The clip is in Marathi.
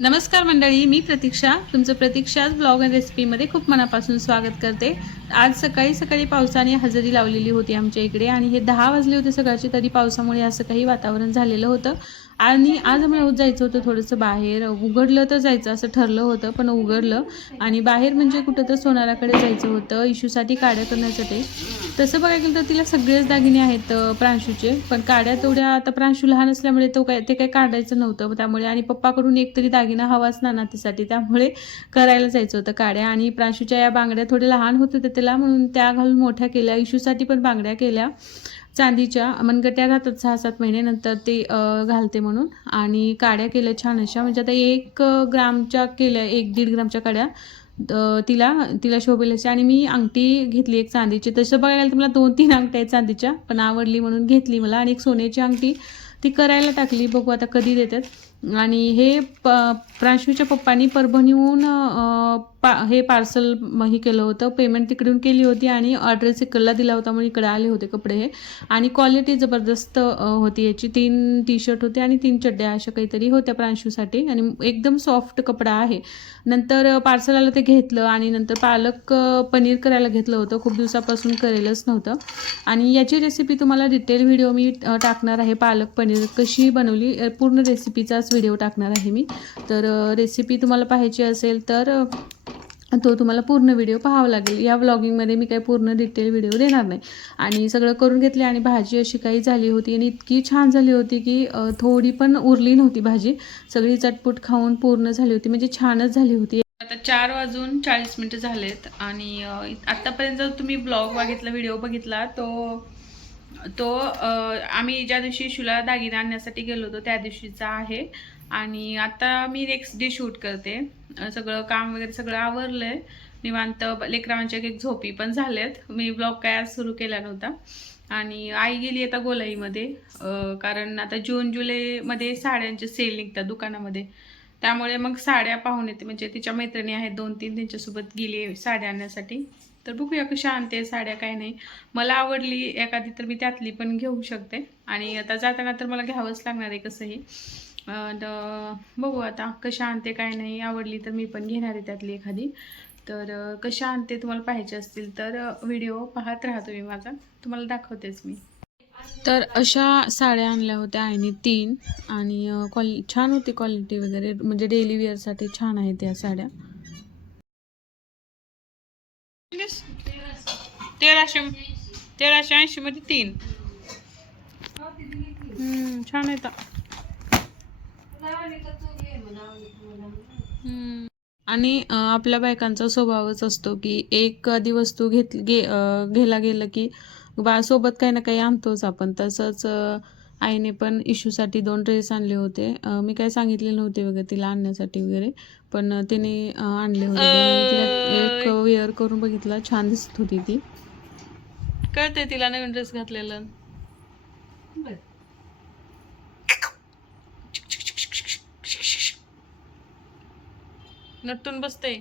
नमस्कार मंडळी, मी प्रतीक्षा तुमचं प्रतीक्षाच ब्लॉग अँड रेसिपीमध्ये खूप मनापासून स्वागत करते। आज सकाळी सकाळी पावसाने हजेरी लावलेली होती आमच्या इकडे आणि हे 10 वाजले होते सकाळचे, तरी पावसामुळे असं काही वातावरण झालेलं होतं। आणि आज आम्हाला जायचं होतं थोडंसं बाहेर, उघडलं तर जायचं असं ठरलं होतं, पण उघडलं आणि बाहेर म्हणजे कुठं तर सोनाराकडे जायचं होतं इशूसाठी काड्या करण्यासाठी। तसं बघायला गेलं तर तिला सगळेच दागिने आहेत प्रांशूचे, पण काड्या तेवढ्या आता प्रांशू लहान असल्यामुळे ते काही काढायचं नव्हतं, त्यामुळे आणि पप्पाकडून एक तरी दागिना हवाच ना नातीसाठी, त्यामुळे करायला जायचं होतं काड्या। आणि प्रांशूच्या या बांगड्या थोड्या लहान होत्या त्याला, म्हणून त्या घालून मोठ्या केल्या, इशूसाठी पण बांगड्या केल्या चांदीच्या, मनगट्या राहतात 6-7 महिने नंतर ते घालते म्हणून, आणि काड्या केल्या छान अशा, म्हणजे आता 1 ग्रामच्या केल्या, 1-1.5 ग्रामच्या काड्या तिला तिला शोभेल अशी। आणि मी अंगठी घेतली एक चांदीची, तसं बघायला तर मला 2-3 अंगठ्या आहेत चांदीच्या, पण आवडली म्हणून घेतली मला, आणि एक सोन्याची अंगठी ती करायला टाकली, बघू आता कधी देतात। आणि हे प्रांशूच्या पप्पांनी परभणीहून हे पार्सल हे केलं होतं, पेमेंट तिकडून केली होती आणि ॲड्रेस इकडला दिला होता, म्हणून इकडे आले होते कपडे हे। आणि क्वालिटी जबरदस्त होती याची, 3 टी-शर्ट होते आणि 3 चड्ड्या अशा काहीतरी होत्या प्रांशूसाठी, आणि एकदम सॉफ्ट कपडा आहे। नंतर पार्सल आलं ते घेतलं, आणि नंतर पालक पनीर करायला घेतलं होतं, खूप दिवसापासून करेलच नव्हतं। आणि याची रेसिपी तुम्हाला डिटेल व्हिडिओ मी टाकणार आहे, पालक पनीर कशी बनवली पूर्ण रेसिपीचाच व्हिडिओ टाकणार आहे मी। तर रेसिपी तुम्हाला पाहायची असेल तर तो तुम्हाला पूर्ण व्हिडिओ पाहावा लागेल। या व्लॉगिंगमध्ये मी काही पूर्ण डिटेल व्हिडिओ देणार नाही। आणि सगळं करून घेतले, आणि भाजी अशी काही झाली होती आणि इतकी छान झाली होती की थोडी पण उरली नव्हती भाजी, सगळी चटपुट खाऊन पूर्ण झाली होती, म्हणजे छानच झाली होती। आता 4:40 झालेत, आणि आत्तापर्यंत जर तुम्ही ब्लॉग बघितला, व्हिडिओ बघितला, तो आम्ही ज्या दिवशी इशूला दागिना आणण्यासाठी गेलो होतो त्या दिवशीचा आहे। आणि आता मी नेक्स्ट डे शूट करते, सगळं काम वगैरे सगळं आवरलंय निवांत, लेकरांच्या एक झोपी पण झाल्यात, मी ब्लॉग काय आज सुरू केला नव्हता। आणि आई गेली आता गोलाईमध्ये, कारण आता जून-जुलैमध्ये साड्यांचे सेल निघतात दुकानामध्ये, त्यामुळे मग साड्या पाहून येते, म्हणजे तिच्या मैत्रिणी आहेत 2-3, त्यांच्यासोबत गेली साड्या आणण्यासाठी। तर बघूया कशा आणते साड्या, काय नाही, मला आवडली एखादी तर मी त्यातली पण घेऊ शकते, आणि आता जाताना तर मला घ्यावंच लागणार आहे कसंही। बघू आता कशा आणते, काय नाही, आवडली तर मी पण घेणार आहे त्यातली एखादी। तर कशा आणते तुम्हाला पाहायचे असतील तर व्हिडिओ पाहत राहा तुम्ही माझा, तुम्हाला दाखवतेच मी। तर अशा साड्या आणल्या होत्या आईने 3, आणि छान होती क्वालिटी वगैरे, म्हणजे डेली वेअरसाठी छान आहेत त्या साड्या। 1380 मध्ये 3, छान आहेत। आणि आपल्या बायकांचा स्वभावच असतो की एखादी वस्तू घ्यायला गेलं की सोबत काही ना काही आणतोच आपण। तसंच आईने पण इशूसाठी 2 ड्रेस आणले होते, मी काय सांगितले नव्हते वगैरे तिला आणण्यासाठी वगैरे, पण तिने आणले होते 2, आणि तिला एक वेअर करून बघितला, छान दिसत होती ती, कळते तिला नवीन ड्रेस घातलेलं। नटून बसते।